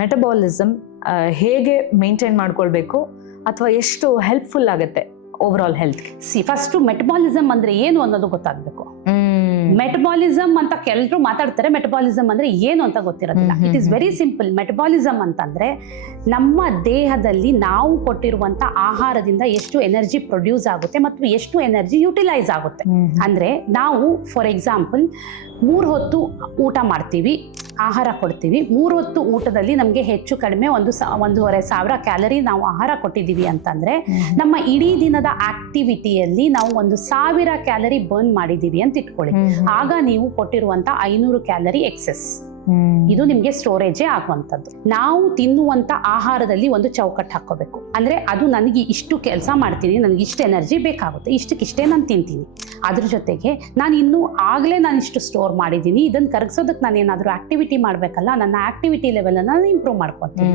Metabolism ಹೇಗೆ maintain ಮಾಡ್ಕೊಳ್ಬೇಕು ಅಥವಾ ಎಷ್ಟು ಹೆಲ್ಪ್ಫುಲ್ ಆಗುತ್ತೆ over all health? First metabolism ಅಂದ್ರೆ ಏನು ಅನ್ನೋದು ಗೊತ್ತಾಗ್ಬೇಕು. ಮೆಟಬಾಲಿಸಮ್ ಅಂತ ಕೆಲವರು ಮಾತಾಡ್ತಾರೆ, ಮೆಟಬಾಲಿಸಮ್ ಅಂದ್ರೆ ಏನು ಅಂತ ಗೊತ್ತಿರೋದಿಲ್ಲ. It is very simple. Metabolism ಅಂತಂದ್ರೆ ನಮ್ಮ ದೇಹದಲ್ಲಿ ನಾವು ಕೊಟ್ಟಿರುವಂತ ಆಹಾರದಿಂದ ಎಷ್ಟು ಎನರ್ಜಿ ಪ್ರೊಡ್ಯೂಸ್ ಆಗುತ್ತೆ ಮತ್ತು ಎಷ್ಟು ಎನರ್ಜಿ ಯುಟಿಲೈಸ್ ಆಗುತ್ತೆ. ಅಂದ್ರೆ ನಾವು ಫಾರ್ ಎಕ್ಸಾಂಪಲ್ 3 ಹೊತ್ತು ಊಟ ಮಾಡ್ತೀವಿ, ಆಹಾರ ಕೊಡ್ತೀವಿ. 3 ಹೊತ್ತು ಊಟದಲ್ಲಿ ನಮಗೆ ಹೆಚ್ಚು ಕಡಿಮೆ 1,500 ಕ್ಯಾಲರಿ ನಾವು ಆಹಾರ ಕೊಟ್ಟಿದ್ದೀವಿ ಅಂತಂದ್ರೆ ನಮ್ಮ ಇಡೀ ದಿನದ ಆಕ್ಟಿವಿಟಿಯಲ್ಲಿ ನಾವು 1,000 ಕ್ಯಾಲರಿ ಬರ್ನ್ ಮಾಡಿದ್ದೀವಿ ಅಂತ ಇಟ್ಕೊಳ್ಳಿ. ಆಗ ನೀವು ಕೊಟ್ಟಿರುವಂತ 500 ಕ್ಯಾಲರಿ ಎಕ್ಸೆಸ್. ಇದು ನಿಮ್ಗೆ ಸ್ಟೋರೇಜೇ ಆಗುವಂಥದ್ದು. ನಾವು ತಿನ್ನುವಂತ ಆಹಾರದಲ್ಲಿ ಒಂದು ಚೌಕಟ್ಟು ಹಾಕೋಬೇಕು. ಅಂದ್ರೆ ಅದು ನನಗೆ ಇಷ್ಟು ಕೆಲಸ ಮಾಡ್ತೀನಿ, ನನಗೆ ಇಷ್ಟು ಎನರ್ಜಿ ಬೇಕಾಗುತ್ತೆ, ಇಷ್ಟಕ್ಕಿಷ್ಟೇ ನಾನು ತಿಂತೀನಿ. ಅದ್ರ ಜೊತೆಗೆ ನಾನು ಇಷ್ಟು ಸ್ಟೋರ್ ಮಾಡಿದ್ದೀನಿ, ಇದನ್ನು ಕರಗಿಸೋದಕ್ಕೆ ನಾನು ಏನಾದರೂ ಆಕ್ಟಿವಿಟಿ ಮಾಡಬೇಕಲ್ಲ, ನನ್ನ ಆಕ್ಟಿವಿಟಿ ಲೆವೆಲ್ ನಾನು ಇಂಪ್ರೂವ್ ಮಾಡ್ಕೊತೀನಿ.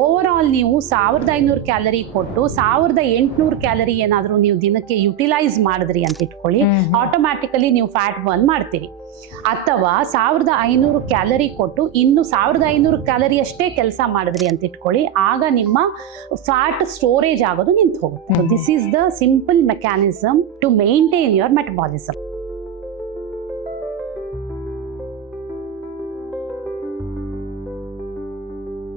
ಓವರ್ ಆಲ್ ನೀವು 1,500 ಕ್ಯಾಲರಿ ಕೊಟ್ಟು 1,800 ಕ್ಯಾಲರಿ ಏನಾದರೂ ನೀವು ದಿನಕ್ಕೆ ಯುಟಿಲೈಸ್ ಮಾಡಿದ್ರಿ ಅಂತ ಇಟ್ಕೊಳ್ಳಿ, ಆಟೋಮ್ಯಾಟಿಕಲಿ ನೀವು ಫ್ಯಾಟ್ ಬರ್ನ್ ಮಾಡ್ತೀರಿ. ಅಥವಾ 1,500 ಕ್ಯಾಲರಿ ಕೊಟ್ಟು ಇನ್ನು 1,500 ಕ್ಯಾಲರಿ ಅಷ್ಟೇ ಕೆಲಸ ಮಾಡಿದ್ರಿ ಅಂತ ಇಟ್ಕೊಳ್ಳಿ, ಆಗ ನಿಮ್ಮ ಫ್ಯಾಟ್ ಸ್ಟೋರೇಜ್ ಆಗೋದು ನಿಂತು ಹೋಗುತ್ತೆ. This is the simple mechanism to maintain your metabolism.